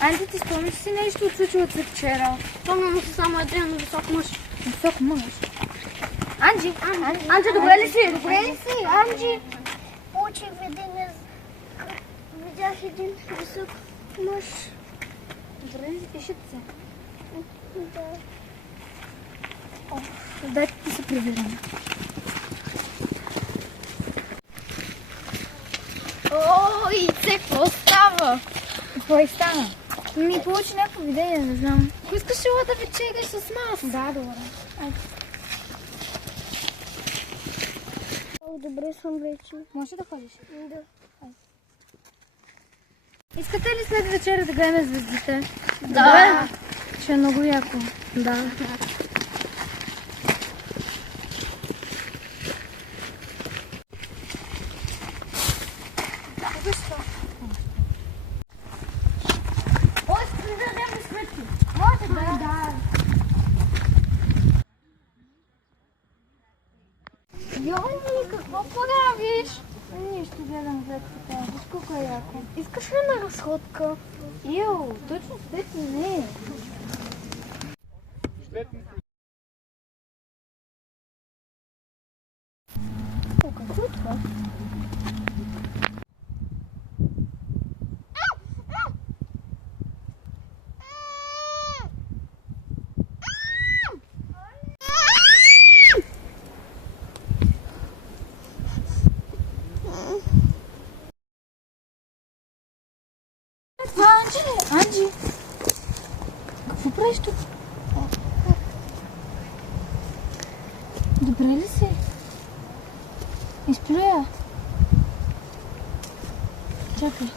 Анди, ти спомниш си нещо от случилото се вчера? Спомням се само един висок мъж. Висок мъж. Анджи, добре ли си? Добре ли си, Анджи? Получих видение. Видях един висок мъж. Добре ли пишете се? Да. Дайте да се проверим. Ой, какво става? Какво и стана? Ми получи някакво видение, не знам. Ако искаш ли да вечериш с нас? Да, добре. Добре съм вече. Може да ходиш? Да. Искате ли след вечеря да гледаме звездите? Да. Ще е много яко. Да. Ой, ще да дадем сметки. Може да. Йоми, какво правиш? Нищо, гледам звездите. Виж колко е яко. Искаш ли на разходка? Йо, точно свети не. Какво е това? Анджи! Какво правиш тук? Добре ли си? Изплюя. Чакай.